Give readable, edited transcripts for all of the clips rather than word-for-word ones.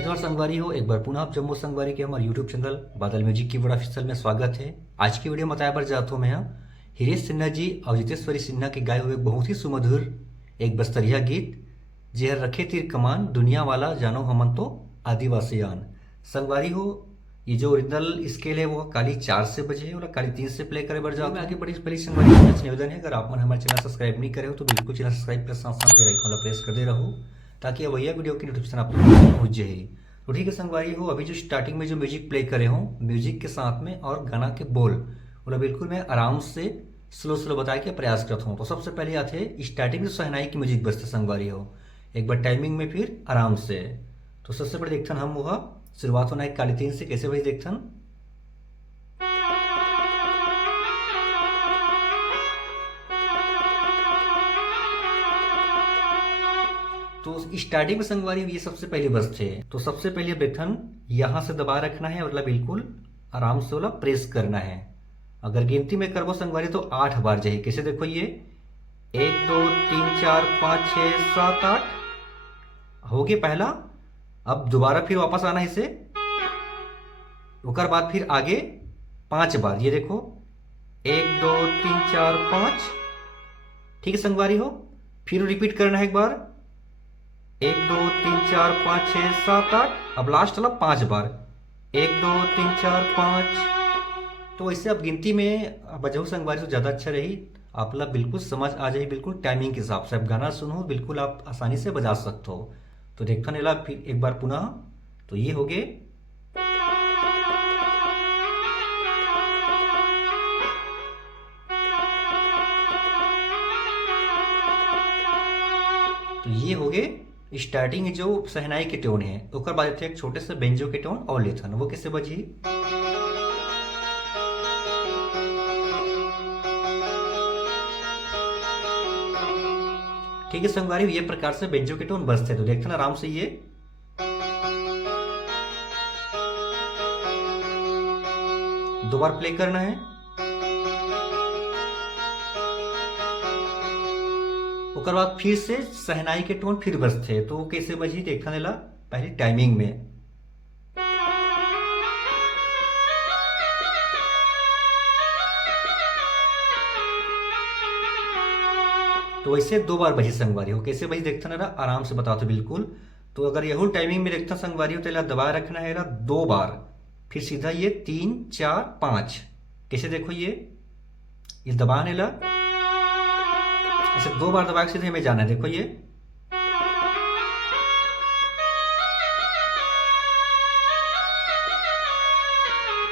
नमस्कार संगवारी हो, एक बार पुनः आप जम्मू संगवारी के हमारे यूट्यूब चैनल बादल म्यूजिक कीबोर्ड ऑफिशियल में स्वागत है। आज की वीडियो में बताया पर जाता हूँ मैं हिरेश सिन्हा जी और जितेश्वरी सिन्हा के गाए हुए बहुत ही सुमधुर एक बस्तरिया गीत जेहर रखे तीर कमान दुनिया वाला जानो हमन तो आदिवासियान। संगवारी हो, ये जो ओरिजिनल स्केल है वो काली 4 से बजे है और काली 3 से प्ले करे बर जाओ। आगे बड़ी पहली संगवारी निवेदन है, अगर आप मन हमारे चैनल सब्सक्राइब नहीं करे हो तो बिल्कुल चैनल सब्सक्राइब कर साथ साथ बेल आइकन प्रेस कर दे रहो ताकि भैया वीडियो की नोटिफिकेशन आप लोग तक पहुंच जाए। तो ठीक है संगवारी हो, अभी जो स्टार्टिंग में जो म्यूजिक प्ले करे हूँ म्यूजिक के साथ में और गाना के बोल बोला बिल्कुल मैं आराम से स्लो स्लो बताए के प्रयास करता हूँ। तो सबसे पहले आते हैं स्टार्टिंग में शहनाई की म्यूजिक बजते संगवारी हो, एक बार टाइमिंग में फिर आराम से। तो सबसे पहले देखथन हम वह शुरुआत होना है काली 3 से, कैसे भाई देखथन। तो स्टार्टिंग में संगवारी ये सबसे पहले बजते हैं। तो सबसे पहले बेथन यहां से दबा रखना है, मतलब बिल्कुल आराम से वाला प्रेस करना है। अगर गिनती में करबो संगवारी तो 8 बार जाए। कैसे देखो ये 1 2 3 4 5 6 7 8 हो गया पहला। अब दोबारा फिर वापस आना है इसे, उसके बाद फिर आगे 5 बार। ये देखो 1 2 3 4 5। ठीक है संगवारी हो, फिर रिपीट करना है एक बार 1 2 3 4 5 6 7 8। अब लास्ट वाला 5 बार 1 2 3 4 5। तो ऐसे आप गिनती में बजाओ संगवारी तो ज़्यादा अच्छा रही, आप लोग बिल्कुल समझ आ जाए। बिल्कुल टाइमिंग के हिसाब से आप गाना सुनो बिल्कुल आप आसानी से बजा सकते हो। तो देखता नेला फिर एक बार पुनः। तो ये हो गए। तो ये हो गए स्टार्टिंग जो शहनाई के टोन है। उसके बाद एक छोटे से बेंजो के टोन और लेथन, वो कैसे बजी। ठीक है संगवारी, ये प्रकार से बेंजो के टोन बजते। तो देखते ना आराम से ये दो बार प्ले करना है। उसके बाद फिर से शहनाई के टोन फिर बजते। तो वो कैसे बजी देखा नेला पहले टाइमिंग में। तो वैसे 2 बार बजी संगवारी हो, कैसे बजी देखता ना आराम से बताओ तो बिल्कुल। तो अगर यही टाइमिंग में देखता संगवारी हो तो दबा रखना है 2 बार, फिर सीधा ये 3 4 5। कैसे देखो ये दबाने ला ऐसे 2 बार दबा के सीधे में जाना है। देखो ये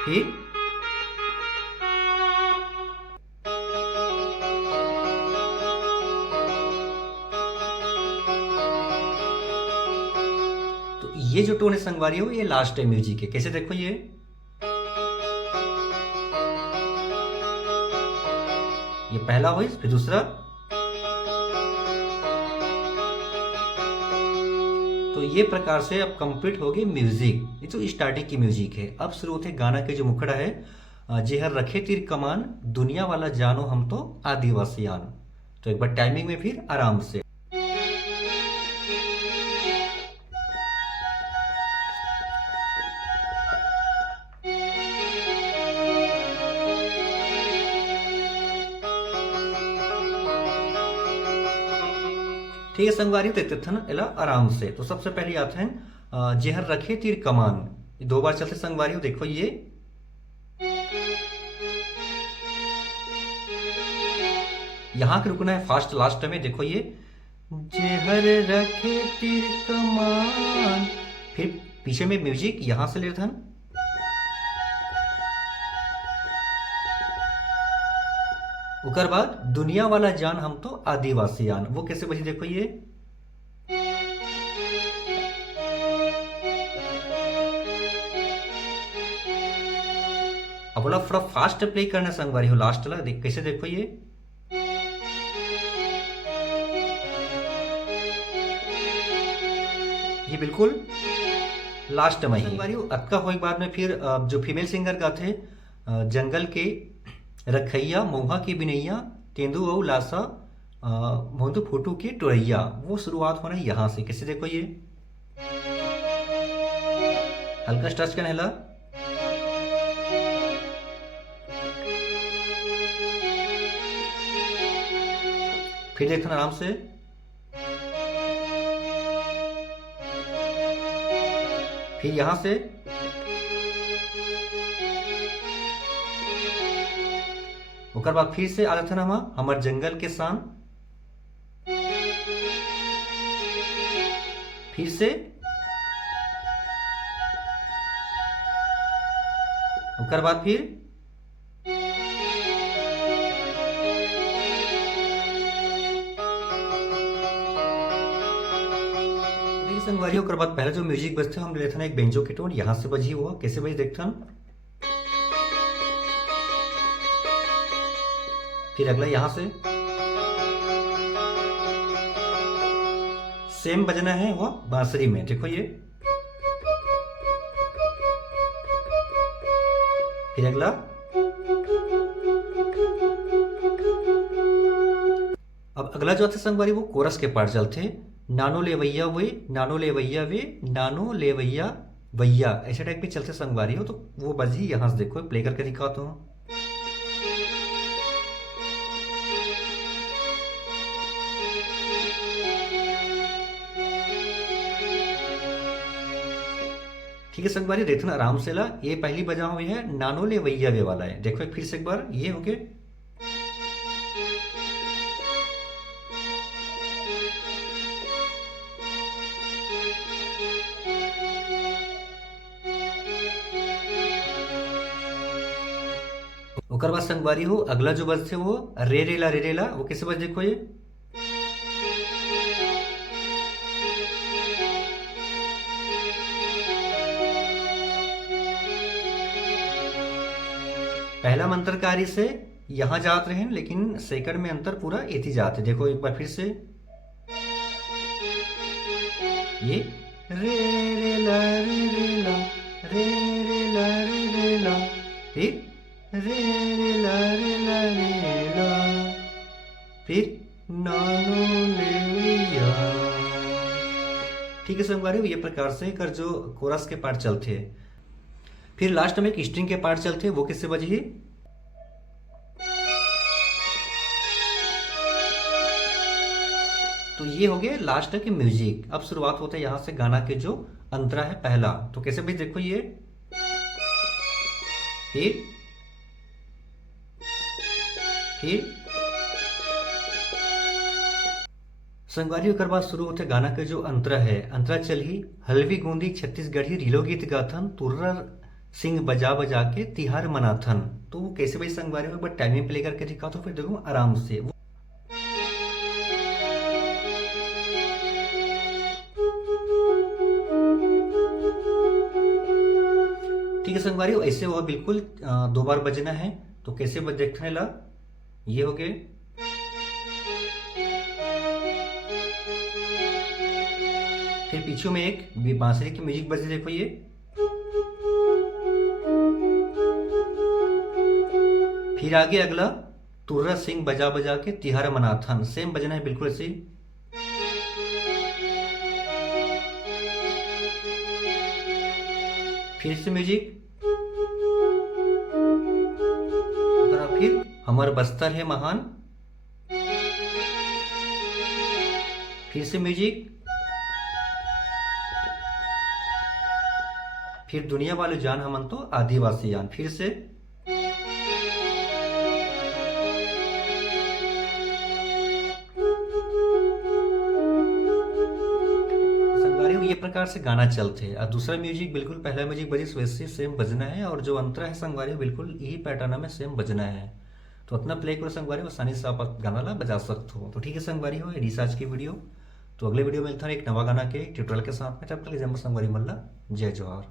फिर तो ये जो टोन है संगवारी हो ये लास्ट टाइम म्यूजिक है। कैसे देखो ये पहला वॉइस फिर दूसरा। तो ये प्रकार से अब कंप्लीट हो गई म्यूजिक। ये तो स्टार्टिंग की म्यूजिक है। अब शुरू होते गाना के जो मुखड़ा है जेहर रखे तीर कमान दुनिया वाला जानो हम तो आदिवासियान। तो एक बार टाइमिंग में फिर आराम से। ठीक है संगवारी देखते थे ना एला आराम से। तो सबसे पहले आते हैं जेहर रखे तीर कमान, 2 बार चलते संगवारी हो। देखो ये यहां के रुकना है फास्ट लास्ट में। देखो ये जेहर रखे तीर कमान, फिर पीछे में म्यूजिक यहां से लेते हैं। उसके बाद दुनिया वाला जान हम तो आदिवासियान, वो कैसे बजी देखो ये। अब बोला थोड़ा फास्ट प्ले करना संगवारी हो लास्ट वाला देख कैसे देखो ये बिल्कुल लास्ट में ही संगवारी हो। अक्का हो बाद में फिर जो फीमेल सिंगर गाते जंगल के रखैया मऊहा की बिनैया तेंदू और लासा मोंदू फूटू की टोरैया, वो शुरुआत होना है यहाँ से। कैसे देखो ये हल्का स्ट्रेच करना है। फिर देखना आराम से। फिर यहां से ओकर बाद फिर से आ जाता ना हमर जंगल के शान। फिर से ओकर बाद फिर संगवारी ओकर बाद पहले जो म्यूजिक बजते हम लेते एक बेंजो की टोन यहां से बजी हुआ कैसे बजी देखथन। फिर अगला यहां से सेम बजना है वो बांसुरी में। देखो ये। फिर अगला अब अगला जो थे संगवारी वो कोरस के पार्ट चलते। नानो ले वैया वे, नानो ले वैया वे, नानो ले वैया वैया, ऐसे टाइप के चलते संगवारी हो। तो वो बजी यहां से देखो प्ले करके दिखाता हूं। ठीक है संगवारी देखना आराम से ला। ये पहली बजा हुई है नानो ले वैया वे वाला है। देखो फिर से एक बार ये हो गए। ओकर बाद संगवारी हो अगला जो बज थे वो रे रेला वो कैसे बज देखो ये। पहला मंत्रकारी से यहां जाते रहे लेकिन सेकंड में अंतर पूरा एथी जाते। देखो एक बार फिर से ये रे रेला रे रेला रे रेला रे रेला, फिर रे रेला रेला रेला, फिर नानो लेविया। ठीक है संगवारी ये प्रकार से कर जो कोरस के पार्ट चलते हैं। फिर लास्ट में एक स्ट्रिंग के पार्ट चलते हैं वो किससे बजी। तो ये हो गया लास्ट की म्यूजिक। अब शुरुआत होता है यहां से गाना के जो अंतरा है पहला। तो कैसे भी देखो ये। फिर संगवारी कर बाद शुरू होते गाना के जो अंतरा है। अंतरा चल ही हलवी गूंदी छत्तीसगढ़ी रीलो गीत गाथन तुर्रा सिंह बजा बजा के तिहार मनाथन। तो वो कैसे भाई संगवारी एक बार टाइमिंग प्ले करके दिखा तो फिर देखो आराम से। ठीक है संगवारी ऐसे वो बिल्कुल 2 बार बजना है। तो कैसे देखने ला ये हो गए। फिर पीछे में एक बांसुरी की म्यूजिक बजे देखो ये। फिर आगे अगला तुर्रा सिंह बजा बजा के तिहार मनाथन सेम बजना है बिल्कुल ऐसे। फिर से म्यूजिक। फिर हमार बस्तर है महान। फिर से म्यूजिक। फिर दुनिया वाले जान हमन तो आदिवासी जान। फिर से ये प्रकार से गाना चलते हैं। और दूसरा म्यूजिक बिल्कुल पहला म्यूजिक बजी वैसे सेम बजना है। और जो अंतरा है संगवारी बिल्कुल यही पैटर्न में सेम बजना है। तो अपना प्ले करो संगवारी आसानी से आप गाना ला बजा सकते हो। तो ठीक है संगवारी हो रिसर्च की वीडियो। तो अगले वीडियो में मिलता है एक नवा गाना के ट्यूटोरियल के साथ में। तब तक जय संगवारी मल्ला जय जोहार।